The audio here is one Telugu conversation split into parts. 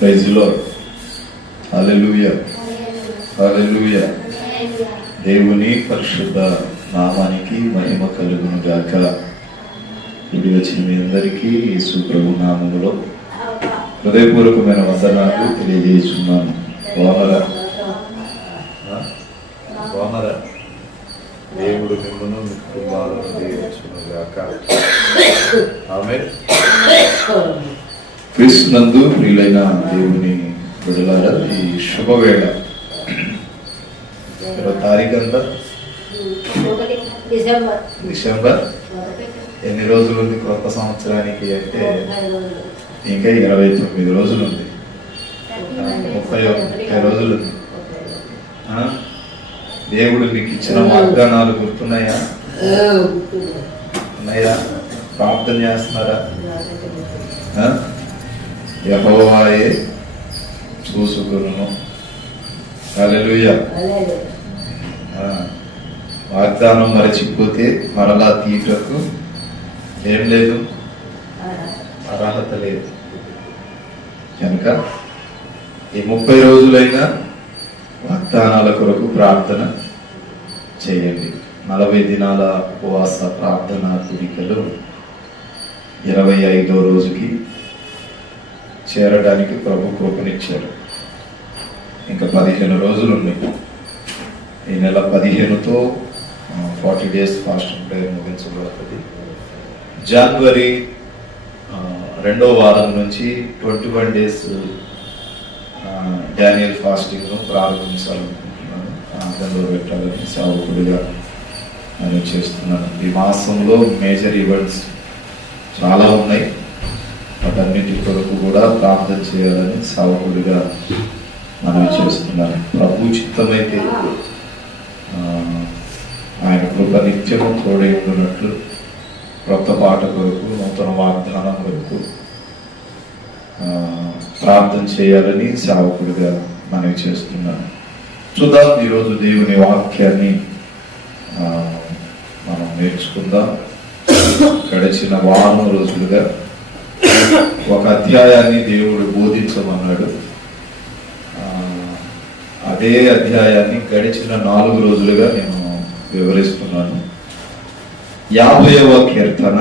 Praise the Lord. Hallelujah, hallelujah. దేవుని పరిశుద్ధ నామానికి మహిమ కలుగును గాక. ఇది వచ్చిన మీ అందరికీ యేసు ప్రభు నామములో హృదయపూర్వకమైన వందనాలు తెలియజేస్తున్నాను. బాగున్నారా? బాగున్నారా? దేవుడు మిమ్మల్ని మీ కుటుంబాలను దీవించును గాక. ఆమేన్. క్రీస్తునందు ప్రియులైన దేవుని బిడ్డలారా, ఈ శుభవేళ తారీఖు అంతా డిసెంబర్. ఎన్ని రోజులు ఉంది కొత్త సంవత్సరానికి అంటే ఇంకా 29 రోజులు ఉంది. 30 రోజులు ఉంది. దేవుడు మీకు ఇచ్చిన వాగ్దానాలు గుర్తున్నాయా? ఉన్నాయా? ప్రార్థన చేస్తున్నారా? యెహోవాయే చూసుకొనును. హల్లెలూయా. వాగ్దానం మరచిపోతే మరలా తీటకు ఏం లేదు, అర్హత లేదు. కనుక ఈ 30 రోజులైనా వాగ్దానాల కొరకు ప్రార్థన చేయండి. 40 దినాల ఉపవాస ప్రార్థన కూడికలు 25వ రోజుకి చేరడానికి ప్రభు కృపనిచ్చారు. ఇంకా 15 రోజులు ఉన్నాయి. ఈ నెల 15తో 40 days ఫాస్టింగ్ ప్రేయర్ ముగించబడుతుంది. జనవరి 2వ వారం నుంచి 21 days డానియల్ ఫాస్టింగ్ ప్రారంభించాలనుకుంటున్నాను. ప్రాంతంలో పెట్టాలని సేవకుడిగా నేను చేస్తున్నాను. ఈ మాసంలో మేజర్ ఈవెంట్స్ చాలా ఉన్నాయి. వాటన్నిటి కొరకు కూడా ప్రార్థన చేయాలని సేవకుడిగా మనం చేస్తున్నాను. ప్రభు చిత్తమైతే ఆయన కృప నిత్యము తోడై ఉంటున్నట్లు క్రొత్త పాట కొరకు, నూతన వాగ్దానం కొరకు ప్రార్థన చేయాలని సేవకుడిగా మనవి చేస్తున్నాను. చూద్దాం, ఈరోజు దేవుని వాక్యాన్ని మనం నేర్చుకుందాం. గడిచిన వారం రోజులుగా ఒక అధ్యాయాన్ని దేవుడు బోధించమన్నాడు. అదే అధ్యాయాన్ని గడిచిన 4 రోజులుగా నేను వివరిస్తున్నాను. 50వ కీర్తన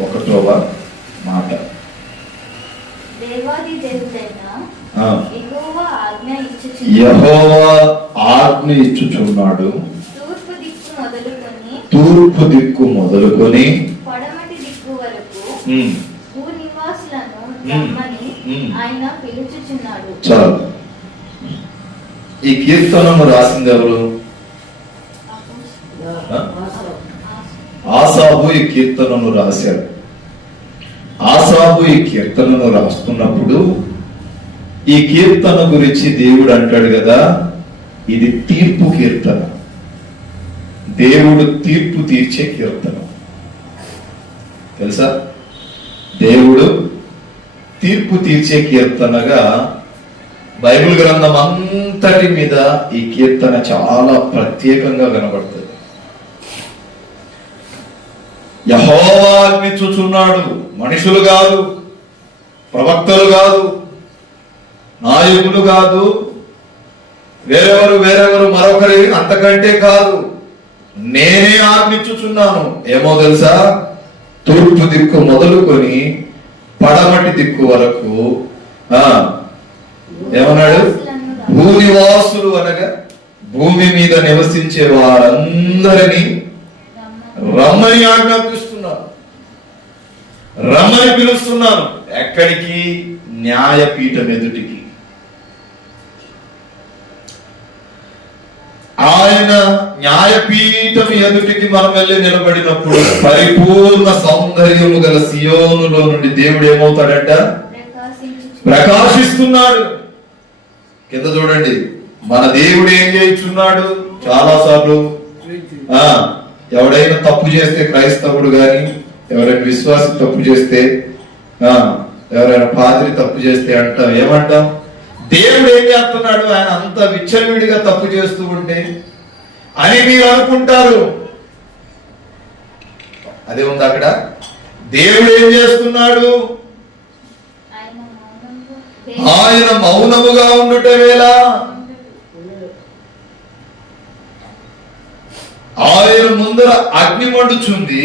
1వ మాట. యెహోవా ఆజ్ఞ ఇచ్చుచున్నాడు, తూర్పు దిక్కు మొదలుకొని పడమటి దిక్కు వరకు భూనివాసులను రమ్మని ఆయన పిలుచుచున్నాడు. చాలు. ఈ కీర్తనను రాసింది ఎవరు? ఆసాబు ఈ కీర్తనను రాశాడు. ఆసాబు ఈ కీర్తనను రాస్తున్నప్పుడు ఈ కీర్తన గురించి దేవుడు అంటాడు కదా, ఇది తీర్పు కీర్తన. దేవుడు తీర్పు తీర్చే కీర్తన. తెలుసా? దేవుడు తీర్పు తీర్చే కీర్తనగా బైబిల్ గ్రంథం అంతటి మీద ఈ కీర్తన చాలా ప్రత్యేకంగా కనబడుతుంది. యెహోవా ఆజ్ఞించుచున్నాడు. మనుషులు కాదు, ప్రవక్తలు కాదు, నాయకులు కాదు, వేరెవరు మరొకరి అంతకంటే కాదు, నేనే ఆజ్ఞించుచున్నాను. ఏమో తెలుసా? తూర్పు దిక్కు మొదలుకొని పడమటి దిక్కు వరకు ఏమన్నాడు? భూనివాసులు అనగా భూమి మీద నివసించే వారందరినీ రమ్మని ఆజ్ఞాపిస్తున్నాను, రమ్మని పిలుస్తున్నాను. ఎక్కడికి? న్యాయపీఠం ఎదుటికి. ఆయన న్యాయపీఠం ఎదుటికి మనం వెళ్ళి నిలబడినప్పుడు పరిపూర్ణ సౌందర్యము గల సియోనులో నుండి దేవుడు ఏమవుతాడంట? ప్రకాశిస్తున్నాడు. కింద చూడండి, మన దేవుడు ఏం చేయించున్నాడు? చాలా సార్లు ఎవడైనా తప్పు చేస్తే, క్రైస్తవుడు గాని ఎవరైనా విశ్వాసి తప్పు చేస్తే, ఎవరైనా పాద్రి తప్పు చేస్తే అంటాం, ఏమంటాం? దేవుడు ఏం చేస్తున్నాడు? ఆయన అంత విచ్చలవిడిగా తప్పు చేస్తూ ఉంటే అని మీరు అనుకుంటారు. అదే ఉంది అక్కడ. దేవుడు ఏం చేస్తున్నాడు? ఆయన మౌనముగా ఉండుట వేళ ఆయన ముందర అగ్ని మండుచుంది,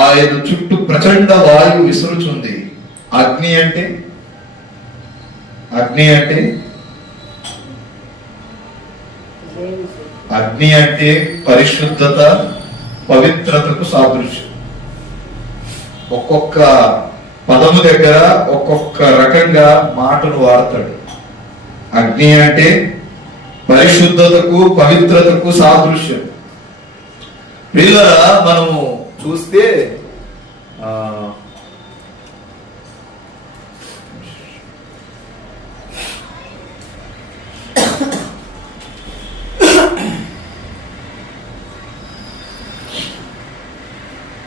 ఆయన చుట్టూ ప్రచండ వాయువు విసురుచుంది. అగ్ని అంటే అగ్ని అంటే పరిశుద్ధత, పవిత్రతకు సాదృశ్యం. ఒక్కొక్క పదము దగ్గర ఒక్కొక్క రకంగా మాటను వాడతాడు. అగ్ని అంటే పరిశుద్ధతకు, పవిత్రతకు సాదృశ్యం. పిల్లరా మనము చూస్తే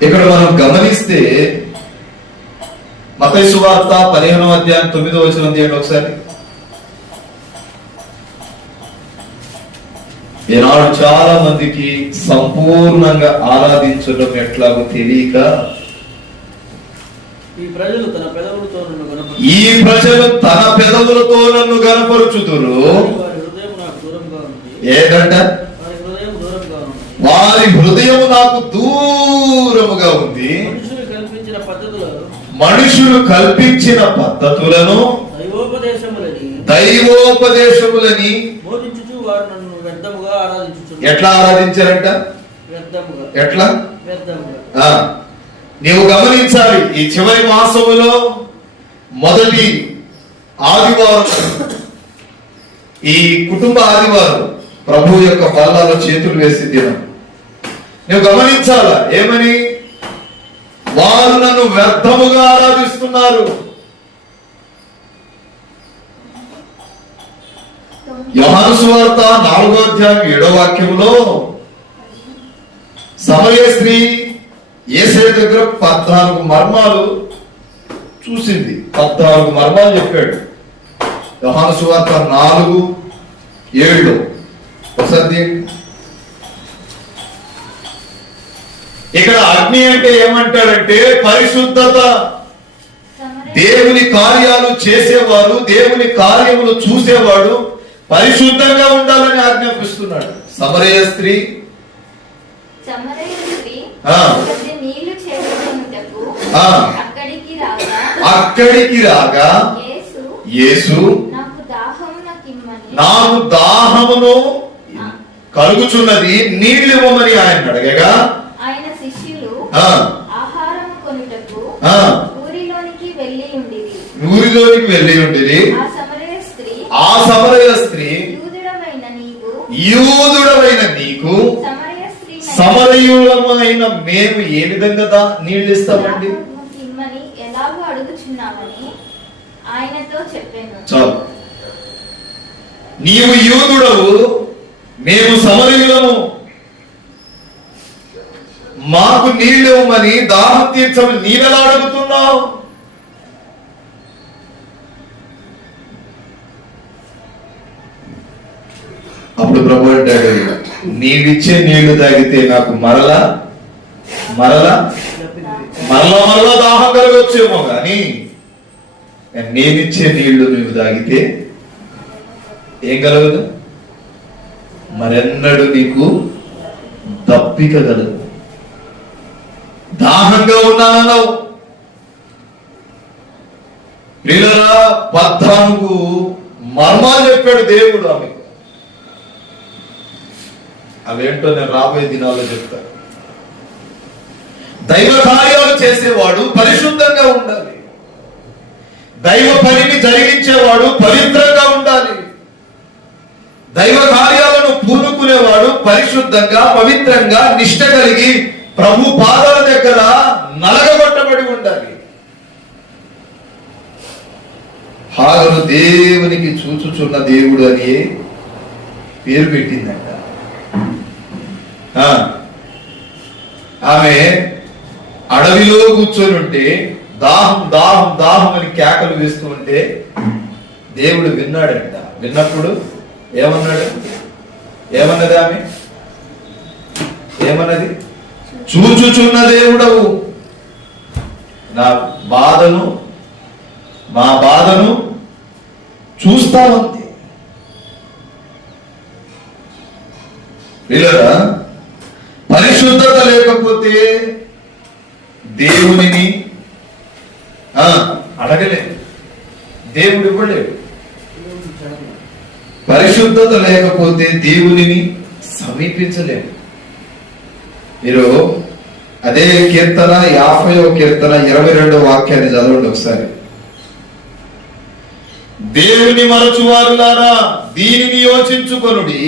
ఇక్కడ మనం గమనిస్తే మత్తయి సువార్త 15వ అధ్యాయం 9వ వచనం తీయండి ఒకసారి. ఈనాడు చాలా మందికి సంపూర్ణంగా ఆరాధించడం ఎట్లాగో తెలియక ఈ ప్రజలు తన పెదవులతో నన్ను గనపరుచుదురు. ఏదంట? వారి హృదయం నాకు దూరముగా ఉంది. మనుషులు కల్పించిన పద్ధతులను దైవోపదేశములని ఎట్లా ఆరాధించారంట? ఎట్లా? నీవు గమనించాలి. ఈ చివరి మాసములో మొదటి ఆదివారం, ఈ కుటుంబ ఆదివారం ప్రభు యొక్క బల్లలో చేతులు వేసి దినం. నువ్వు గమనించాలా ఏమని? వారు నన్ను వ్యర్థముగా ఆరాధిస్తున్నారు. యోహాను సువార్త 4వ అధ్యాయం 7వ వాక్యంలో సమరయ స్త్రీ యేసయ్య దగ్గర 14 మర్మాలు చూసింది. 14 మర్మాలు చెప్పాడు. యోహాను సువార్త 4:7 ఒకసారి. ఇక్కడ అగ్ని అంటే ఏమంటాడంటే పరిశుద్ధత. దేవుని కార్యాలు చేసేవాడు, దేవుని కార్యములు చూసేవాడు పరిశుద్ధంగా ఉండాలని ఆజ్ఞాపిస్తున్నాడు. సమరయ స్త్రీ అక్కడికి రాగా యేసు నాకు దాహమును కలుగుచున్నది, నీళ్లు ఇవ్వమని ఆయన అడగగా ఆయన శిష్యులు ఆహారము కొనుటకు ఊరిలోనికి వెళ్ళి ఉండిరి. ఆ సమరయ స్త్రీ యూదుడవైన నీకు సమరయులమైన మేము ఏ విధంగా నీళ్ళు ఇస్తామండి? ఎలాగో అడుగుచున్నామని ఆయనతో చెప్పాను. చాలు. నీవు యూదుడవు, మేము సమరయులము, మాకు నీళ్ళు ఇవ్వమని, దాహం తీర్చమని నీవెలా అడుగుతున్నావు? అప్పుడు ప్రభు అంటాడు, నీవిచ్చే నీళ్లు తాగితే నాకు మరలా దాహం కలగొచ్చేమో గాని నేనిచ్చే నీళ్లు నువ్వు తాగితే ఏం కలగదు? మరెన్నడు నీకు దప్పిక కలదు. దాహంగా ఉన్నానన్నావు. ప్రియులరా 14 మర్మాలు చెప్పాడు దేవుడు ఆమెకు. అవేంటో నేను రాబోయే దినాల్లో చెప్తాను. దైవ కార్యాలు చేసేవాడు పరిశుద్ధంగా ఉండాలి. దైవ పనిని జరిగించేవాడు పవిత్రంగా ఉండాలి. దైవ కార్యాలను పూనుకునేవాడు పరిశుద్ధంగా, పవిత్రంగా, నిష్ట కలిగి ప్రభు పాదాల దగ్గర నలగబట్టబడి ఉండాలి. హాగరు దేవునికి చూచుచున్న దేవుడు అని పేరు పెట్టిందంట. ఆమె అడవిలో కూర్చొని ఉంటే దాహం దాహం దాహం అని కేకలు వేస్తూ ఉంటే దేవుడు విన్నాడంట. విన్నప్పుడు ఏమన్నది ఆమె? ఏమన్నది? చూచుచున్న దేవుడవు, నా బాధను, మా బాధను చూస్తామంతే. వీళ్ళరా పరిశుద్ధత లేకపోతే దేవునిని అడగలేదు, దేవుడు ఇవ్వలేడు. పరిశుద్ధత లేకపోతే దేవునిని సమీపించలేము. మీరు అదే కీర్తన 50వ కీర్తన 22వ వాక్యాన్ని చదవండి ఒకసారి. దేవుని మరచువారులారా దీనిని యోచించుకొనుడి,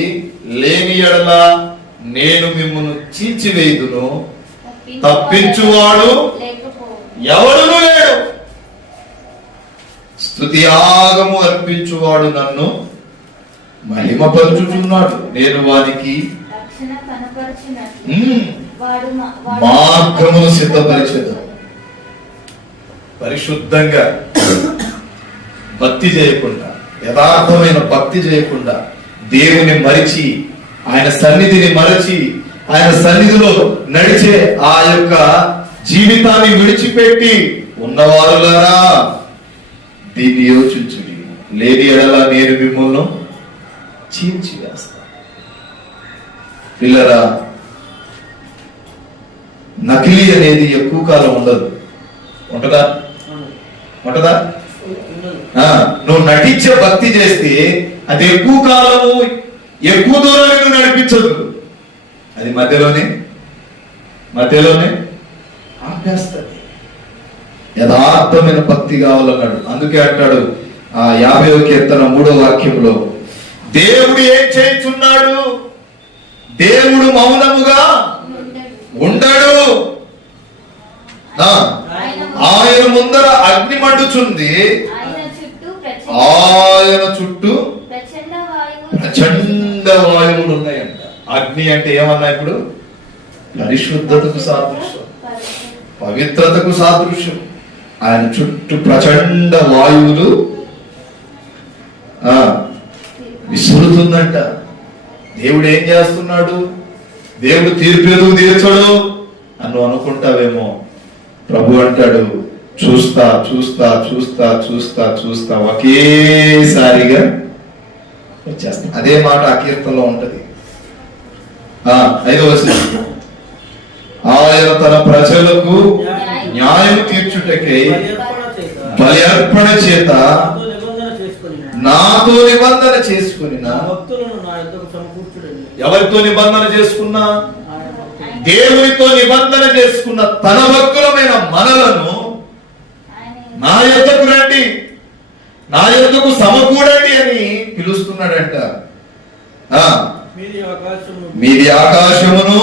లేని ఎడల నేను మిమ్మును చీల్చివేయుదును, తప్పించువాడు ఎవడును లేడు. స్తుతియాగము అర్పించువాడు నన్ను మహిమపరుచుచున్నాడు, నేను వానికి మార్గమును సిద్ధపరిచేది. పరిశుద్ధంగా భక్తి చేయకుండా, యథార్థమైన భక్తి చేయకుండా, దేవుని మరిచి, ఆయన సన్నిధిని మరచి, ఆయన సన్నిధిలో నడిచే ఆ యొక్క జీవితాన్ని విడిచిపెట్టి ఉన్నవారులారా దీన్ని యోచించుడి, లేని ఎడల నేను మిమ్మల్ని చీల్చివేస్తా. పిల్లరా, నకిలీ అనేది ఎక్కువ కాలం ఉండదు. ఉంటదా? ఉంటదా? నువ్వు నటించే భక్తి చేస్తే అది ఎక్కువ కాలము, ఎక్కువ దూరం నువ్వు నడిపించదు. అది మధ్యలోనే ఆపేస్తుంది. యథార్థమైన భక్తి కావాలన్నాడు. అందుకే అంటాడు ఆ 50వ కీర్తన 3వ వాక్యంలో, దేవుడు ఏం చేయుచున్నాడు, దేవుడు మౌనముగా ఉండడు, ఆయన ముందర అగ్ని మండుచుంది, ఆయన చుట్టూ ప్రచండ వాయువులు ఉన్నాయంట. అగ్ని అంటే ఏమన్నా ఇప్పుడు పరిశుద్ధతకు సాదృశ్యం, పవిత్రతకు సాదృశ్యం. ఆయన చుట్టూ ప్రచండ వాయువులు విసురుతుందంట. దేవుడు ఏం చేస్తున్నాడు, దేవుడు తీర్పు తీర్చడు అని అనుకుంటావేమో. ప్రభు అంటాడు, చూస్తా చూస్తా చూస్తా చూస్తా చూస్తా ఒకేసారిగా వచ్చేస్తా. అదే మాట ఆ కీర్తనలో ఉంటది. 5వ వచనం, ఆయన తన ప్రజలకు న్యాయం తీర్చుటకై బలి అర్పణ చేత నాతో నిబంధన చేసుకుని. ఎవరితో నిబంధన చేసుకున్నా? దేవునితో నిబంధన చేసుకున్న తన భక్తులమైన మనలను నా యొద్దకు రండి, నా యొద్దకు సమకూడండి అని పిలుస్తున్నాడంట. మీది ఆకాశమును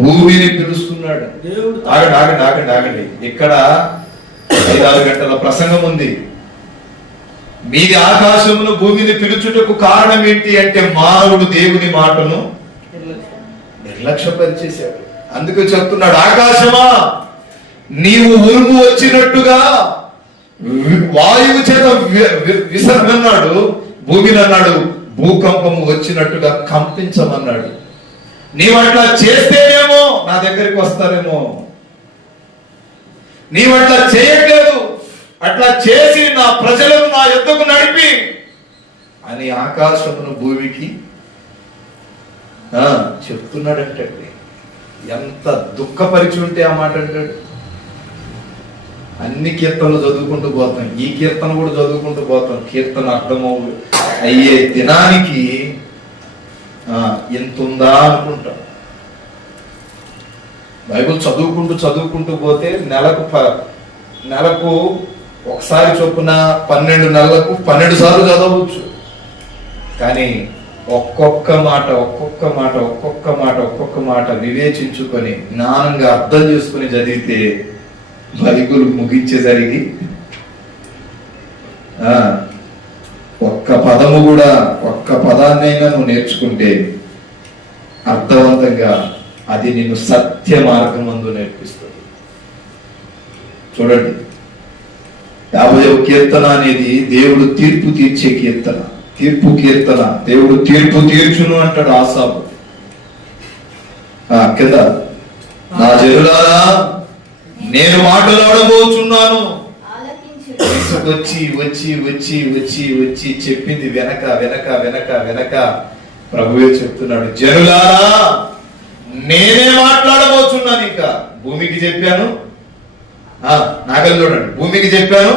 భూమిని పిలుస్తున్నాడు. ఆగండి. ఇక్కడ 5-6 గంటల ప్రసంగం ఉంది. మీది ఆకాశమును భూమిని పిలుచుటకు కారణం ఏంటి అంటే మానవుడు దేవుని మాటను నిర్లక్ష్యపరిచేశాడు. అందుకే చెప్తున్నాడు, ఆకాశమా నీవు ఉరుము వచ్చినట్టుగా వాయువు చేత విసరమన్నాడు, భూమిని అన్నాడు భూకంపము వచ్చినట్టుగా కంపించమన్నాడు. నీవు అట్లా చేస్తేనేమో నా దగ్గరికి వస్తారేమో, నీవు అట్లా చేయట్లేదు, అట్లా చేసి నా ప్రజలను నా యొద్దకు నడిపి అని ఆకాశమును భూమికి చెప్తున్నాడంటే ఎంత దుఃఖపరిచి ఉంటే ఆ మాట అంటాడు. అన్ని కీర్తనలు చదువుకుంటూ పోతాం, ఈ కీర్తన కూడా చదువుకుంటూ పోతాం. కీర్తన అర్థమవు అయ్యే దినానికి ఎంత ఉందా అనుకుంటాం. బైబిల్ చదువుకుంటూ పోతే నెలకు ఒకసారి చొప్పున 12 నెలలకు 12 సార్లు చదవచ్చు. కానీ ఒక్కొక్క మాట వివేచించుకొని జ్ఞానంగా అర్థం చేసుకుని చదివితే బైబిల్ ముగించేసరికి ఒక్క పదాన్నైనా నువ్వు నేర్చుకుంటే అర్థవంతంగా అది నిన్ను సత్య మార్గం అందు నేర్పిస్తుంది. చూడండి, 50వ కీర్తన అనేది దేవుడు తీర్పు తీర్చే కీర్తన, దేవుడు తీర్పు తీర్చును అంటాడు ఆసాపు. కింద, నా జనులారా నేను మాట్లాడబోచున్నాను. ఆలకించుడి. వచ్చి వచ్చి వచ్చి వచ్చి వచ్చి చెప్పింది వెనక వెనక వెనక వెనక ప్రభువే చెప్తున్నాడు, జనులారా నేనే మాట్లాడబోచున్నాను. ఇక భూమికి చెప్పాను, నాగలు చూడండి, భూమికి చెప్పాను,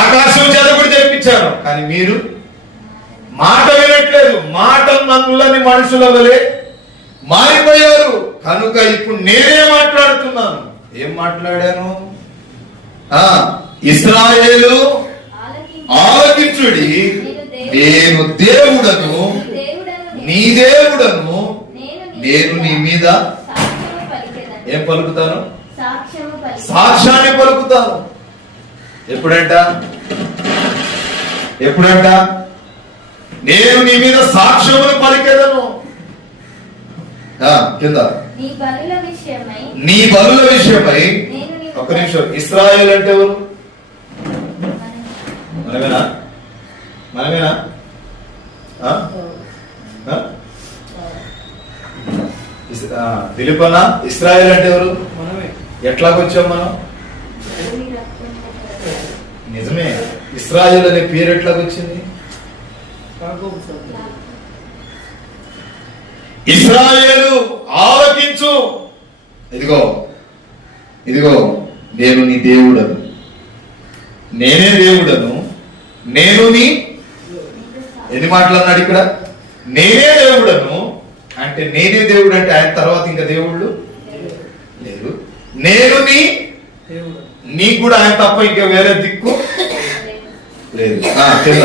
ఆకాశం చేత కూడా చెప్పించాను, కానీ మీరు మాట వినట్లేదు. మాట నన్నులని మనుషుల వలె మారిపోయారు. కనుక ఇప్పుడు నేనే మాట్లాడుతున్నాను. ఏం మాట్లాడాను? ఇశ్రాయేలు ఆలకించుడి, నేను దేవుడను, నీ దేవుడను, నేను నీ మీద ఏం పలుకుతాను? సాక్ష్యాన్ని పలుకుతాను. ఎప్పుడంట? ఎప్పుడంట? నేను నీ మీద సాక్ష్యమును పలికేదను. కింద నీ బలుల విషయమై. ఒక్క నిమిషం, ఇశ్రాయేలు అంటే ఎవరు? మనమేనా? మనమేనా? దిలీపనా? ఇశ్రాయేలు అంటే ఎవరు? ఎట్లాగొచ్చాం మనం? నిజమే. ఇశ్రాయేలు అనే పేరు ఎట్లాగొచ్చింది? ఇశ్రాయేలు ఆలకించు, ఇదిగో ఇదిగో నేను నీ దేవుడను, నేనే దేవుడను, నేను నీ ఎన్ని మాట్లాడినాడు ఇక్కడ? నేనే దేవుడను అంటే నేనే దేవుడు అంటే ఆయన తర్వాత ఇంకా దేవుళ్ళు లేరు. నేను నీకు కూడా ఆయన తప్ప ఇంకా వేరే దిక్కు లేదు. కింద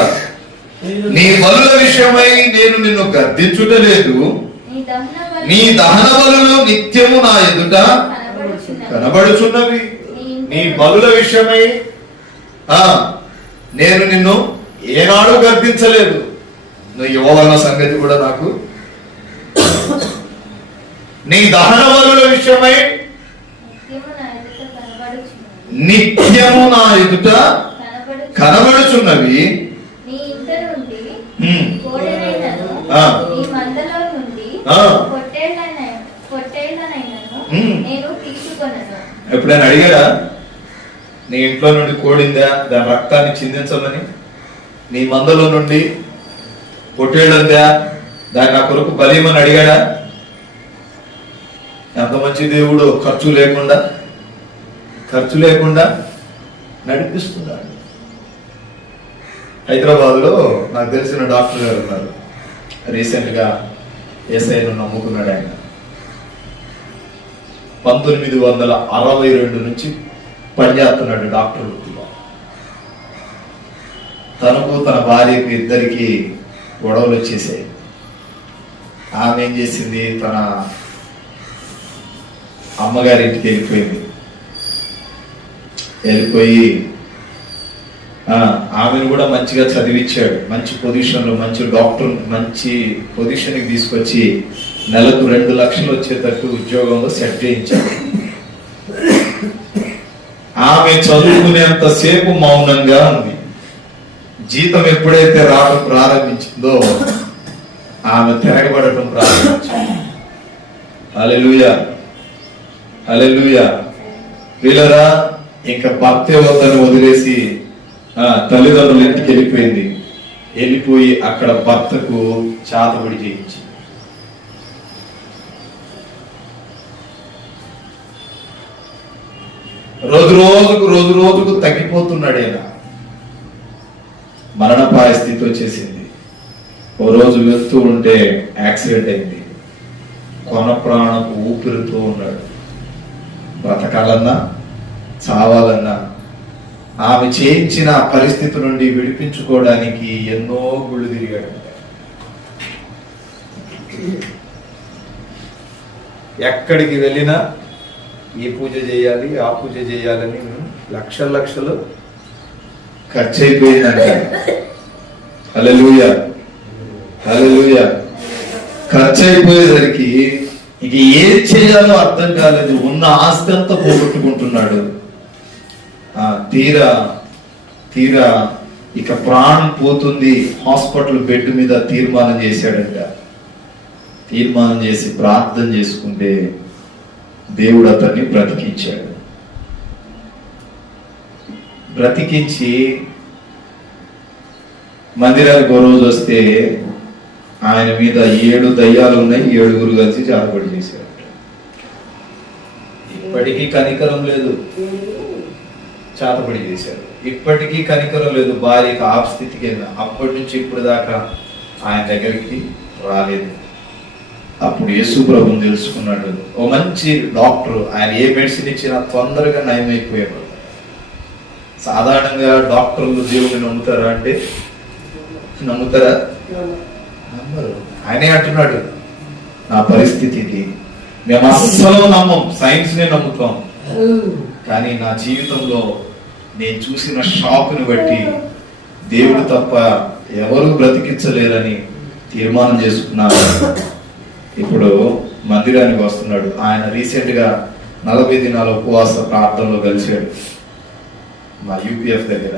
నీ బలుల విషయమై నేను నిన్ను గద్దించుటలేదు, నీ దహన బలులు నిత్యము నా ఎదుట కనబడుచున్నవి. నీ బలుల విషయమై నేను నిన్ను ఏనాడు గద్దించలేదు. నువ్వు ఇవ్వవలన సంగతి కూడా నాకు. నీ దహన బలుల విషయమై నిత్యము నా ఎదుట కనబడుచున్నవి. ఎప్పుడైనా అడిగారా నీ ఇంట్లో నుండి కోడిందా దాని రక్తాన్ని చిందించమని? నీ మందలో నుండి పొట్టేళ్ళందా దాన్ని నా కొరకు బలీమని అడిగాడా? ఎంత మంచి దేవుడు, ఖర్చు లేకుండా నడిపిస్తున్నాడు. హైదరాబాద్ లో నాకు తెలిసిన డాక్టర్ గారు ఉన్నారు. రీసెంట్ గా యేసయ్యను నమ్ముకున్నాడు. ఆయన 1962 నుంచి పనిచేస్తున్నాడు డాక్టర్ వృత్తిలో. తనకు తన భార్యకు ఇద్దరికి గొడవలు వచ్చేసాయి. ఆమె ఏం చేసింది? తన అమ్మగారింటికి వెళ్ళిపోయి ఆమెను కూడా మంచిగా చదివించాడు. మంచి పొజిషన్లో, మంచి డాక్టర్, మంచి పొజిషన్కి తీసుకొచ్చి నెలకు 2 లక్షలు వచ్చేటట్టు ఉద్యోగంలో సెట్ చేయించాడు. ఆమె చదువుకునేంత సేపు మౌనంగా ఉంది. జీతం ఎప్పుడైతే రావడం ప్రారంభించిందో ఆమె తిరగబడటం ప్రారంభించింది. హల్లెలూయా, హల్లెలూయా. వీళ్ళరా ఇంకా భర్తే వద్దని వదిలేసి తల్లిదండ్రుల ఇంటికి వెళ్ళిపోయి అక్కడ భర్తకు చాతబడి చేయించి రోజు రోజుకు తగ్గిపోతున్నాడు. ఆయన మరణపాయ స్థితి వచ్చేసింది. ఓ రోజు వెళ్తూ ఉంటే యాక్సిడెంట్ అయింది. కొన ప్రాణపు ఊపిరితో ఉన్నాడు. బ్రతకాలన్నా చావాలన్నా ఆమె చేయించిన పరిస్థితి నుండి విడిపించుకోవడానికి ఎన్నో గుళ్ళు తిరిగాడు. ఎక్కడికి వెళ్ళినా ఈ పూజ చేయాలి, ఆ పూజ చేయాలని లక్షలు ఖర్చు అయిపోయిందంట. హల్లెలూయా, హల్లెలూయా. ఖర్చు అయిపోయేసరికి ఇక ఏం చేయాలో అర్థం కాలేదు. ఉన్న ఆస్తి అంతా పోగొట్టుకుంటున్నాడు. తీరా ఇక ప్రాణం పోతుంది. హాస్పిటల్ బెడ్ మీద తీర్మానం చేశాడంట. తీర్మానం చేసి ప్రార్థన చేసుకుంటే దేవుడు అతన్ని బ్రతికించాడు. బ్రతికించి మందిరానికి ఓ రోజు వస్తే ఆయన మీద 7 దయ్యాలు ఉన్నాయి, 7 కలిసి జారపడి చేశారు. ఇప్పటికీ కనికరం లేదు, చాతపడి చేశారు. ఇప్పటికీ కనికరం లేదు, భార్యకి ఆ స్థితికి వెళ్ళిన. అప్పటి నుంచి ఇప్పుడు దాకా ఆయన దగ్గరికి రాలేదు. అప్పుడు యేసు ప్రభుని తెలుసుకున్నాడు. ఓ మంచి డాక్టర్, ఆయన ఏ మెడిసిన్ ఇచ్చినా తొందరగా నయమైపోయాడు. సాధారణంగా డాక్టర్లు దేవుడిని నమ్ముతారా అంటే నమ్ముతారా? నమ్మరు. ఆయనే అంటున్నాడు, నా పరిస్థితి ఇది, మేము అస్సలు నమ్మం, సైన్స్ నే నమ్ముతాం, కానీ నా జీవితంలో నేను చూసిన షాక్ని బట్టి దేవుడు తప్ప ఎవరు బ్రతికించలేరని తీర్మానం చేసుకున్నారు. ఇప్పుడు మందిరానికి వస్తున్నాడు. ఆయన రీసెంట్ గా 40 దినాల ఉపవాస ప్రార్థనలో కలిశాడు మా యూపీఎఫ్ దగ్గర.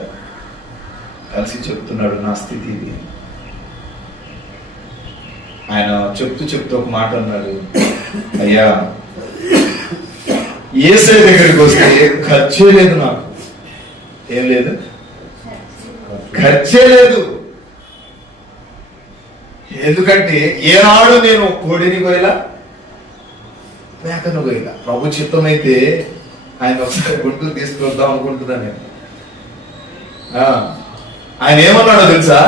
కలిసి చెప్తున్నాడు, నా స్థితి ఇది. ఆయన చెప్తూ ఒక మాట అన్నాడు, అయ్యా యేసయ్య దగ్గరికి వస్తే ఖర్చే లేదు, నాకు ఏం లేదు, ఖర్చే లేదు. ఎందుకంటే ఏనాడు నేను కోడిని కోయలా, మేకను కోయలా. ప్రభు చిత్తం అయితే ఆయన ఒకసారి గుంటూరు తీసుకొద్దాం అనుకుంటున్నా నేను. ఆయన ఏమన్నాడో తెలుసా?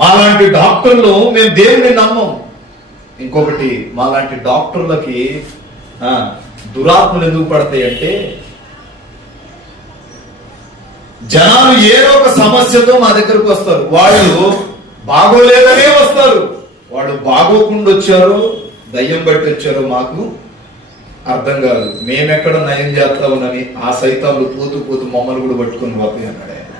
మాలాంటి డాక్టర్లు మేము దేవుని నమ్మం. ఇంకొకటి, మాలాంటి డాక్టర్లకి దురాత్మలు ఎందుకు పడతాయి అంటే, జనాలు ఏదో ఒక సమస్యతో మా దగ్గరకు వస్తారు. వాళ్ళు బాగోలేదనే వస్తారు. వాళ్ళు బాగోకుండా వచ్చారో దయ్యం బట్టి వచ్చారో మాకు అర్థం కాదు. మేమెక్కడ నయం చేస్తామని ఆ సైతాలు పోతూ మమ్మల్ని కూడా పట్టుకొని పోతాయి అన్నాడు ఆయన.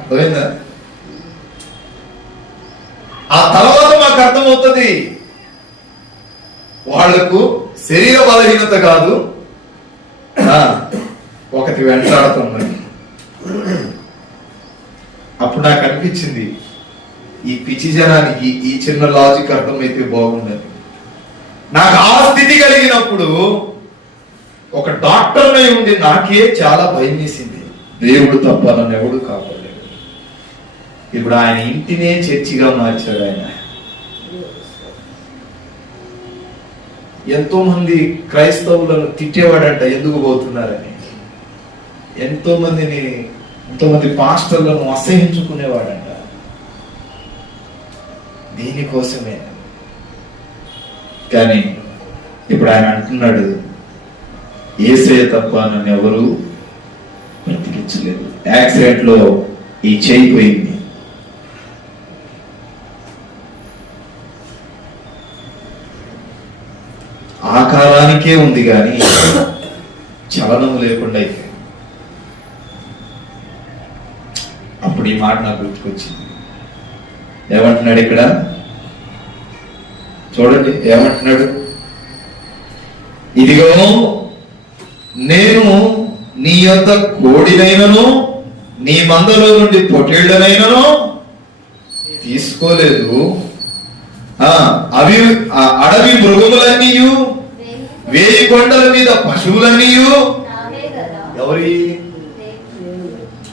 అర్థమైందా? ఆ తర్వాత మాకు అర్థమవుతుంది, వాళ్లకు శరీర బలహీనత కాదు, ఒకటి వెంటాడుతున్నది. అప్పుడు నాకు అనిపించింది, ఈ పిచ్చి జనానికి ఈ చిన్న లాజిక్ అర్థమైతే బాగుండదు. నాకు ఆ స్థితి కలిగినప్పుడు ఒక డాక్టర్ అయి ఉండి నాకే చాలా భయం వేసింది. దేవుడు తప్ప నన్ను ఎవడు కాపాడలేడు. ఇప్పుడు ఆయన ఇంటినే చర్చిగా మార్చాడు ఆయన. ఎంతో మంది క్రైస్తవులను తిట్టేవాడంట, ఎందుకు పోతున్నారని. ఎంతో మంది పాస్టర్లను అసహించుకునేవాడంట. దీనికోసమే. కానీ ఇప్పుడు ఆయన అంటున్నాడు, యేసయ్య తప్ప నన్ను ఎవరు బ్రతికించలేదు. యాక్సిడెంట్ లో ఈ చేయి పోయింది. ఆ కాలానికే ఉంది కానీ చలనం లేకుండా అయిపోయింది. అప్పుడు ఈ మాట నాకు గుర్తుకొచ్చింది. ఏమంటున్నాడు ఇక్కడ చూడండి, ఏమంటున్నాడు? ఇదిగో నేను నీ యొద్ద కోడినైనను నీ మందలో నుండి పొట్టేళ్లనైనను తీసుకోలేదు. అవి అడవి మృగములన్నీయు 1000 కొండల మీద పశువులన్నీయు ఎవరి?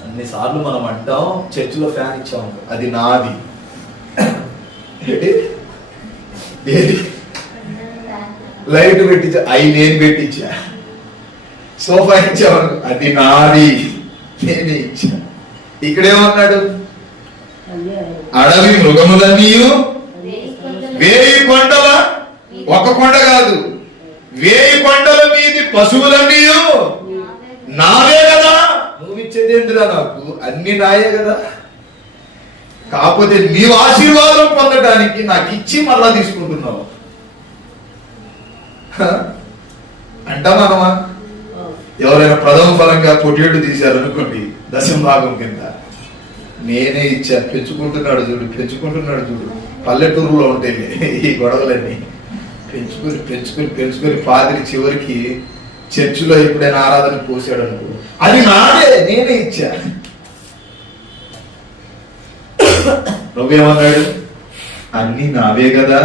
అన్నిసార్లు మనం అంటాం, చర్చిలో ఫ్యాన్ ఇచ్చాం, అది నాది. లైట్ పెట్టించా, అవి నేను పెట్టించా. సోఫా ఇచ్చాను, అది నాది, నేనే ఇచ్చా. ఇక్కడేమన్నాడు? అడవి మృగములన్నీయు 1000 కొండల, ఒక కొండ కాదు, 1000 కొండల మీది పశువులన్నీయు నావే కదా. నువ్వు ఇచ్చేది ఏంటిరా? నాకు అన్ని నాయే కదా. కాకపోతే నీవు ఆశీర్వాదం పొందడానికి నాకు ఇచ్చి మళ్ళా తీసుకుంటున్నావు అంటామా? ఎవరైనా ప్రథమ ఫలంగా పొట్టేడు తీశారనుకోండి, 10వ భాగం కింద, నేనే ఇచ్చా. పెంచుకుంటున్నాడు చూడు. పల్లెటూరులో ఉంటాయి ఈ గొడవలన్నీ. పెంచుకుని పాదిరి చివరికి చర్చిలో ఎప్పుడైనా ఆరాధన పోసాడు అనుకో, అది నాదే, నేనే ఇచ్చా. నువ్వేమన్నాడు? అన్ని నావే కదా.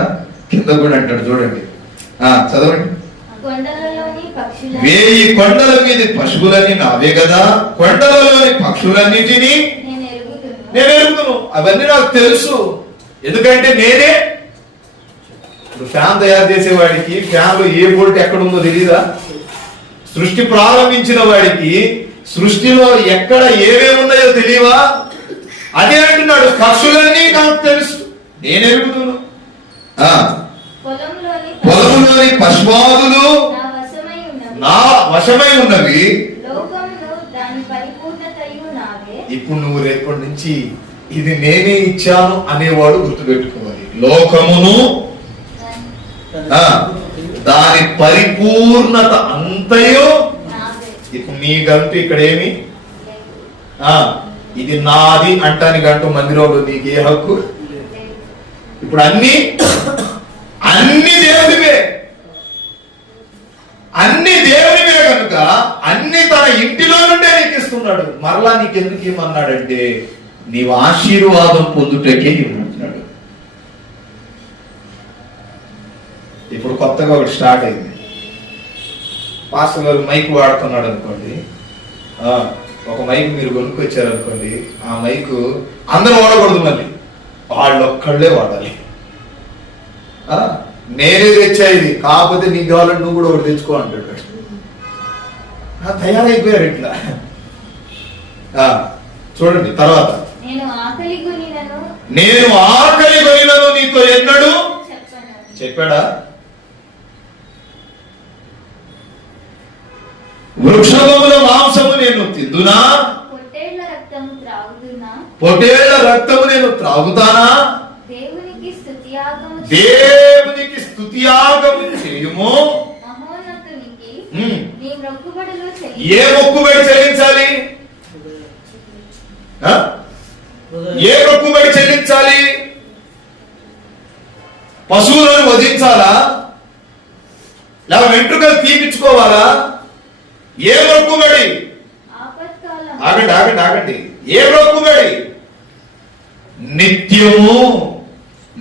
కింద కూడా అంటాడు చూడండి, చదవండి. కొండలలోని పక్షులను 1000 కొండల మీద పశువులన్నీ నావే కదా, కొండలలోని పక్షులన్నిటినీ నేను ఎరుగుదును. అవన్నీ నాకు తెలుసు, ఎందుకంటే నేనే. ఇప్పుడు ఫ్యాన్ తయారు చేసేవాడికి ఫ్యాన్ లో ఏ బోల్ట్ ఎక్కడ ఉందో తెలియదా? సృష్టి ప్రారంభించిన వాడికి సృష్టిలో ఎక్కడ ఏమేమి ఉన్నాయో తెలియవా? అదే అంటున్నాడు, పక్షులన్నీ నాకు తెలుసు, నేను ఎరుగుదును. పొలంలోని పశువాదులు నా వశమై ఉన్నవి. ఇప్పుడు నువ్వు రేపటి నుంచి ఇది నేనే ఇచ్చాను అనేవాడు గుర్తుపెట్టుకోవాలి. లోకమును దాని పరిపూర్ణత అంతయో ఇప్పుడు నీకంటూ ఇక్కడ ఏమి ఇది నాది అంటానికంటూ మందిరంలో నీకు ఏ హక్కు? ఇప్పుడు అన్ని దేవుడివే, అన్ని దేవుడివే కనుక అన్ని తన ఇంటిలో నుండే నీకు ఇస్తున్నాడు. మరలా నీకు ఎందుకు ఇవ్వమన్నాడంటే నీవు ఆశీర్వాదం పొందుటకే ఇవ్వమంటున్నాడు. ఇప్పుడు కొత్తగా ఒకటి స్టార్ట్ అయింది. పాస్టర్ గారు మైక్ వాడుతున్నాడు అనుకోండి, ఒక మైక్ మీరు కొనుక్కొచ్చారు అనుకోండి, ఆ మైక్ అందరూ వాడకూడదు, మళ్ళీ వాళ్ళు ఒక్కళ్ళే వాడాలి. నేనే తెచ్చా ఇది, కాకపోతే నీకు కావాలంటే నువ్వు కూడా ఒకటి తెచ్చుకో అంటాడు. తయారైపోయారు ఇట్లా. చూడండి తర్వాత, నేను ఆకలి కొనినను నీతో ఎన్నడు చెప్పాడా? వృక్షముల మాంసము నేను తిందునా, పొటేళ్ల రక్తము నేను త్రాగుతానా? దేవునికి స్తుతియాగము చేయుము. ఏ మొక్కుబడి చెల్లించాలి? ఏ మొక్కుబడి చెల్లించాలి? పశువులను వధించాలా? లేదా వెంట్రుకలు తీపించుకోవాలా? ఏ మొక్కుబడి? ఆగండి. ఏ మొక్కుబడి?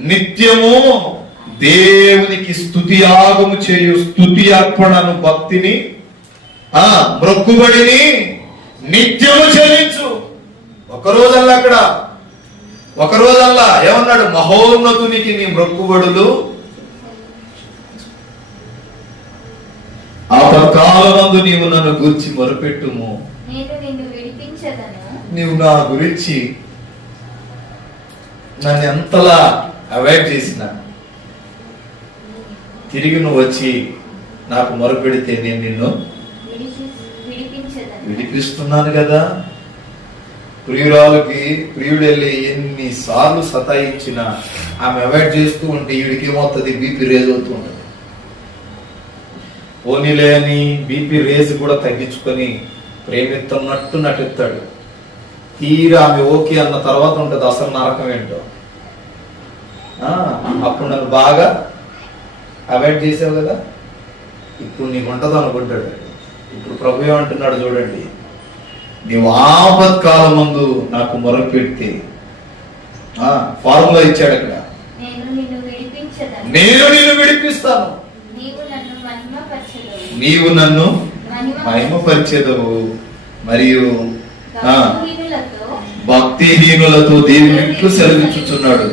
నిత్యము దేవునికి స్తుతియాగము చేయు స్తుతి అర్పణను, భక్తిని, మొక్కుబడిని నిత్యము చెల్లించు. ఒకరోజల్లా ఏమన్నాడు? మహోన్నతునికి నీ మొక్కుబడులు ఆపత్కాలమందు నీవు నన్ను గురించి మొరపెట్టుము. నీవు నా గురించి నన్ను ఎంతలా అవాయిడ్ చేసినా తిరిగి నువ్వు వచ్చి నాకు మొరపెడితే నేను నిన్ను విడిపిస్తున్నాను కదా. ప్రియురాలకి ప్రియుడు వెళ్ళి ఎన్నిసార్లు సతాయించినా ఆమె అవాయిడ్ చేస్తూ ఉంటే వీడికి ఏమవుతుంది? బీపీ రేజ్ అవుతూ ఉంటుంది. పోనీలే అని బీపీ రేజ్ కూడా తగ్గించుకొని ప్రేమిస్తున్నట్టు నటిస్తాడు. తీరా ఆమె ఓకే అన్న తర్వాత ఉంటుంది అసలు నరకం ఏంటో. అప్పుడు నన్ను బాగా అవాయిడ్ చేసావు కదా, ఇప్పుడు నీకు ఉంటుంది అనుకుంటాడు. ఇప్పుడు ప్రభు ఏమంటున్నాడు చూడండి, నీవు ఆపత్కాలమందు నాకు మొరపెడితే, ఫార్ములా ఇచ్చాడు అక్కడ, నేను నిన్ను విడిపిస్తాను, నీవు నన్ను మహిమపరిచెదవు. మరియు భక్తిహీనులతో దేవునిట్లు సెలవిచ్చుచున్నాడు.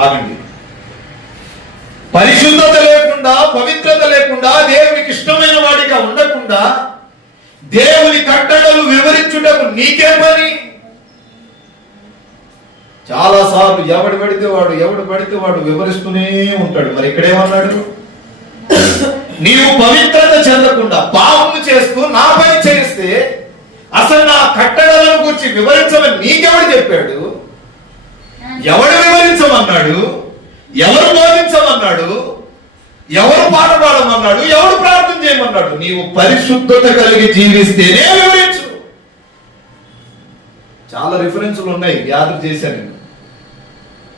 ఆగండి. పరిశుద్ధత లేకుండా, పవిత్రత లేకుండా, దేవునికి ఇష్టమైన వాడిగా ఉండకుండా దేవుని కట్టడలు వివరించుటకు నీకే పని? చాలా సార్లు ఎవడు పడితే వాడు వివరిస్తూనే ఉంటాడు. మరి ఇక్కడేమన్నాడు? నీవు పవిత్రత చెందకుండా పాపము చేస్తూ నా పని చేస్తే అసలు నా కట్టడలను గురించి వివరించమని నీకెవడు చెప్పాడు? ఎవడు వివరించమన్నాడు? ఎవరు బోధించమన్నాడు? ఎవరు పాట పాడమన్నాడు? ఎవరు ప్రార్థన చేయమన్నాడు? నీవు పరిశుద్ధత కలిగి జీవిస్తేనే వివరించు. చాలా రిఫరెన్సులు ఉన్నాయి, గ్యాదర్ చేశాను నేను,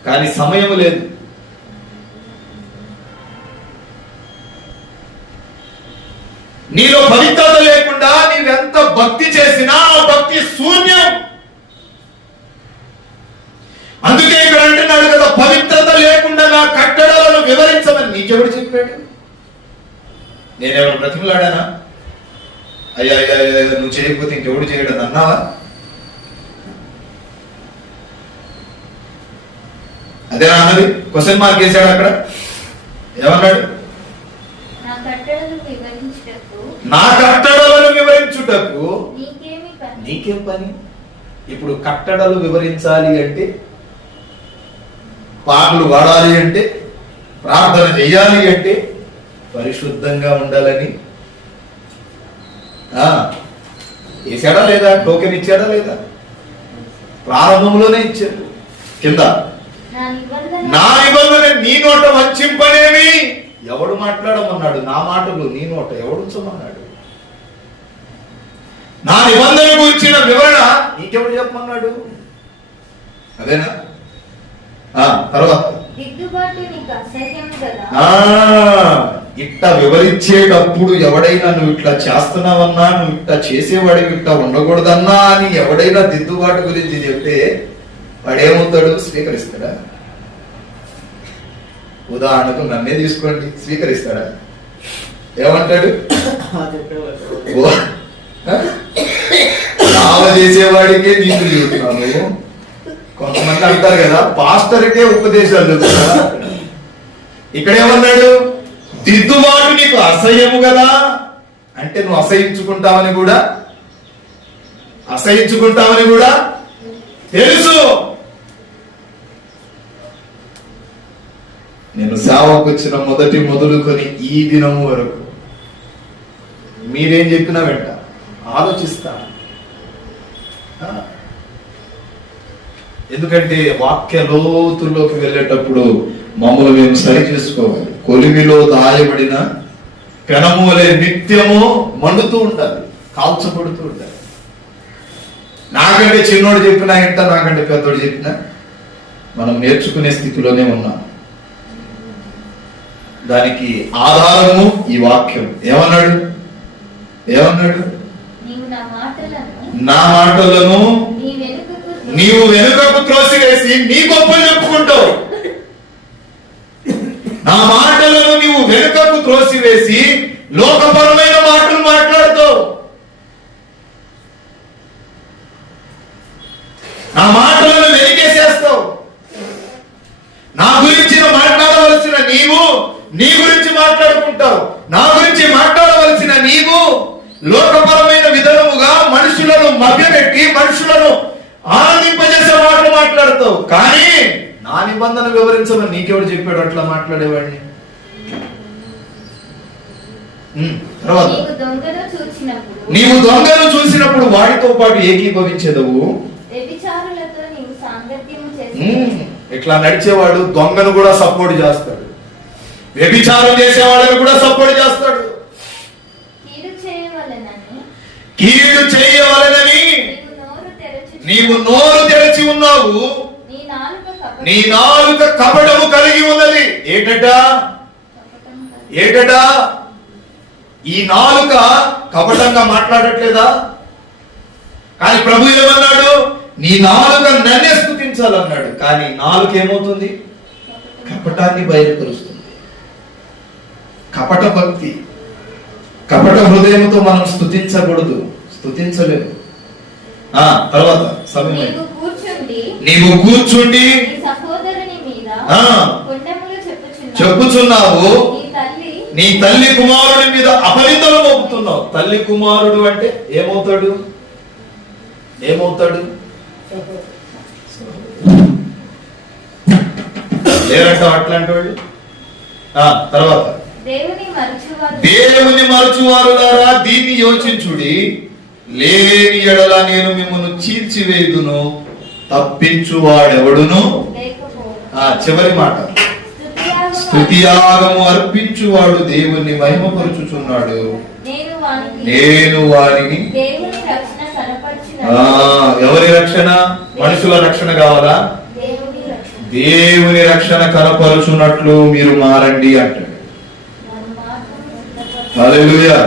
కానీ సమయం లేదు. నీలో పవిత్రత లేకుండా నీవెంత భక్తి చేసినా ఆ భక్తి శూన్యం. అందుకే ఇక్కడ అంటున్నాడు కదా, పవిత్రత లేకుండా నా కట్టడలను ఏమంటాడు? నేనేమైనా బ్రతిమలాడానా? అయ్యా అయ్యా అయ్యా, నువ్వు చేయకపోతే ఇంకెవడు చేయడం అన్నావా? అదేనా అన్నది? క్వశ్చన్ మార్క్ వేసాడు అక్కడ. ఏమన్నాడు? నా కట్టడలు వివరించుటకు నా కట్టడలను వివరించుటకు నీకేమి పని? నీకేం పని? ఇప్పుడు కట్టడలు వివరించాలి అంటే, పాటలు పాడాలి అంటే, ప్రార్థన చెయ్యాలి అంటే పరిశుద్ధంగా ఉండాలని వేసాడా లేదా? టోకెన్ ఇచ్చాడా లేదా? ప్రారంభంలోనే ఇచ్చాడు. కింద నా నిబంధన నీ నోట వంచింపనేమి ఎవడు మాట్లాడమన్నాడు? నా మాటలు నీ నోట ఎవడు ఉంచమన్నాడు? నా నిబంధన గురించిన వివరణ నీకెవడు చెప్పమన్నాడు? అదేనా? తర్వాత దిద్దుబాటు నీకు అసహ్యం కదా. ఇట్లా వివరించేటప్పుడు ఎవడైనా నువ్వు ఇట్లా చేస్తున్నావన్నా, నువ్వు ఇట్లా చేసేవాడివి ఇట్లా ఉండకూడదన్నా అని ఎవడైనా దిద్దుబాటు గురించి చెప్తే వాడేమవుతాడు? స్వీకరిస్తాడా? ఉదాహరణకు నన్నే తీసుకోండి, స్వీకరిస్తాడా? ఏమంటాడు? సేవ చేసేవాడికే నీకు చెబుతున్నాను. కొంతమంది అంటారు కదా, పాస్టర్కే ఉపదేశాలు చెబుతా. ఇక్కడ ఏమన్నాడు? దిద్దుబాటు నీకు అసహ్యము కదా అంటే నువ్వు అసహించుకుంటావని కూడా తెలుసు. నేను సేవకు వచ్చిన మొదలుకొని ఈ దినము వరకు మీరేం చెప్పినా వెంట ఆలోచిస్తా. ఎందుకంటే వాక్య లోతుల్లోకి వెళ్ళేటప్పుడు మమ్మల్ని మేము సరి చేసుకోవాలి. కొలిమిలో దాయబడిన పెనము వలె నిత్యము మండుతూ ఉండాలి, కాల్చబడుతూ ఉండాలి. నాకంటే చిన్నోడు చెప్పినా ఏంట, నాకంటే పెద్దోడు చెప్పినా మనం నేర్చుకునే స్థితిలోనే ఉన్నాం. దానికి ఆధారము ఈ వాక్యం. ఏమన్నాడు? నా మాటలను నీవు వెనుకకు త్రోసివేసి నీ గొప్పలు చెప్పుకుంటావు. నా మాటలను నీవు వెనుకకు త్రోసివేసి లోకపరమైన మాటలు మాట్లాడుతావు. నా మాటలను వెలికేసేస్తావు. నా గురించి మాట్లాడవలసిన నీవు నీ గురించి మాట్లాడుకుంటావు. నా గురించి మాట్లాడవలసిన నీవు లోకపరమైన విధానముగా మనుషులను మభ్యపెట్టి మనుషులను ఆనందింపజేసే మాటలు మాట్లాడతావు. కానీ నా నిబంధన వివరించమని నీకెవడు చెప్పాడు అట్లా మాట్లాడేవాడిని? తర్వాత నీవు దొంగను చూసినప్పుడు వాడితో పాటు ఏకీభవించేదవు. ఇట్లా నడిచేవాడు దొంగను కూడా సపోర్ట్ చేస్తాడు, వ్యభిచారం చేసేవాళ్ళని కూడా సపోర్ట్ చేస్తాడు. కీడు చేయవలనని నీవు నోరు తెరచి ఉన్నావు, నీ నాలుక కపటము కలిగి ఉన్నది. ఏటట ఈ నాలుక కపటంగా మాట్లాడట్లేదా? కానీ ప్రభు ఏమన్నాడు? నీ నాలుక నన్నే స్తుతించాలన్నాడు. కానీ నాలుక ఏమవుతుంది? కపటాన్ని బయలుపరుస్తుంది. కపట భక్తి, కపట హృదయంతో మనం స్తుతించకూడదు, స్తుతించలేము. తర్వాత సమయం నీవు కూర్చుండి చెప్పుచున్నావు, నీ తల్లి కుమారుడి మీద అపనిందలు మోపుతున్నావు. తల్లి కుమారుడు అంటే ఏమవుతాడు? లేరంట అట్లాంటి వాళ్ళు. తర్వాత దేవుని మరచువారులారా దీన్ని యోచించుడి, లేని ఎడల నేను మిమ్మల్ని చీల్చివేయుదును, తప్పించువాడెవడును. చివరి మాట, స్తుతియాగము అర్పించువాడు దేవుణ్ణి మహిమపరుచుచున్నాడు. నేను వారిని ఎవరి రక్షణ? మనుషుల రక్షణ కావాలా? దేవుని రక్షణ కనపరుచున్నట్లు మీరు మారండి అంటాడు. హల్లెలూయా.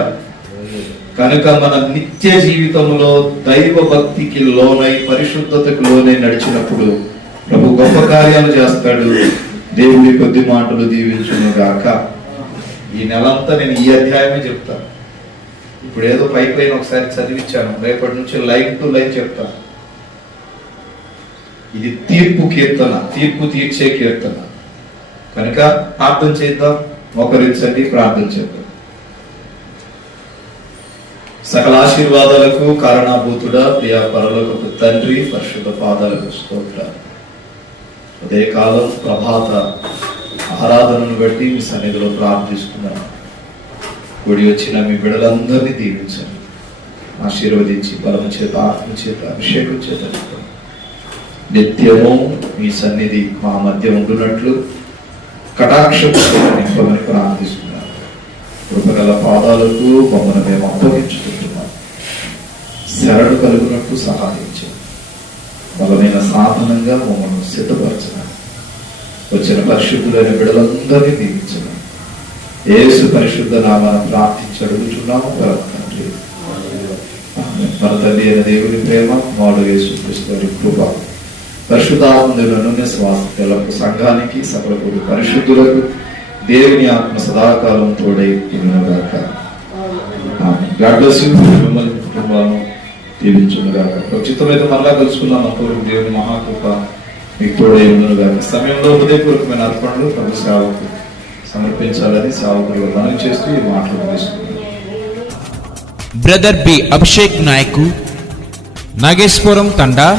కనుక మన నిత్య జీవితంలో దైవ భక్తికి లోనై పరిశుద్ధతకు లోనై నడిచినప్పుడు ప్రభు గొప్ప కార్యాలు చేస్తాడు. దేవుడి కొద్ది మాటలు దీవించును గాక. ఈ నెలంతా నేను ఈ అధ్యాయమే చెప్తాను. ఇప్పుడు ఏదో పైన ఒకసారి చదివించాను, రేపటి నుంచి లైన్ టు లైన్ చెప్తాను. ఇది తీర్పు కీర్తన, తీర్పు తీర్చే కీర్తన కనుక ప్రార్థన చేద్దాం, మోకరించండి, ప్రార్థన చేద్దాం. సకల ఆశీర్వాదాలకు కారణాభూతుడా ప్రియా పరలోకపు తండ్రి, పరిశుద్ధ పాదాలకు స్తోత్రాలు. ఉదయ కాలం ప్రభాత ఆరాధనను బట్టి మీ సన్నిధిలో ప్రార్థిస్తున్నాను. కూడి వచ్చిన మీ బిడ్డలందరినీ దీవించండి, ఆశీర్వదించి బలం చేత, ఆత్మ చేత, అభిషేకం చేత నిత్యము మీ సన్నిధి మా మధ్య ఉండునట్లు కటాక్షం నింపమని ప్రార్థిస్తున్నాను. కృపగల పాదాలకు మమ్మల్ని మేము అప్పగించుకుంటున్నాం. శరణు కలుగునట్టు సహాయించండి. బలమైన సాధనంగా మమ్మల్ని సిద్ధపరచండి. వచ్చిన పరిశుద్ధులైన బిడ్డలందరినీ దీవించండి. యేసు పరిశుద్ధ నామాన ప్రార్థించి అడుగుతున్నాము తండ్రి. మన తండ్రి అయిన దేవుని ప్రేమ, మాడు యేసు క్రీస్తు కృప, పరిశుద్ధాత్మను స్వాస్థ్యాలకు, సంఘానికి, సకల పరిశుద్ధులకు దేవుని ఆత్మ సదాకాలం తోడై ఉండునుగాక. God bless you. మిమ్మల్ని కుటుంబాలను దీవించునుగాక. ఉచితమైతే మరలా కలుసుకున్నాం. అప్పుడు దేవుని మహాకృప మీకు తోడై ఉండునుగాక. సమయంలో హృదయపూర్వకమైన అర్పణలు ప్రభు సేవకు సమర్పించాలని సేవకులు మనం చేస్తూ ఈ మాటలు ముగిస్తున్నాం. బ్రదర్ బి అభిషేక్ నాయకు, నాగేశ్వరం తండా,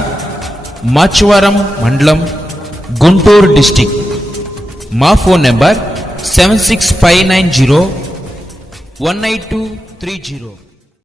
మాచువరం మండలం, గుంటూరు డిస్టిక్. మా ఫోన్ నెంబర్ 7659018230.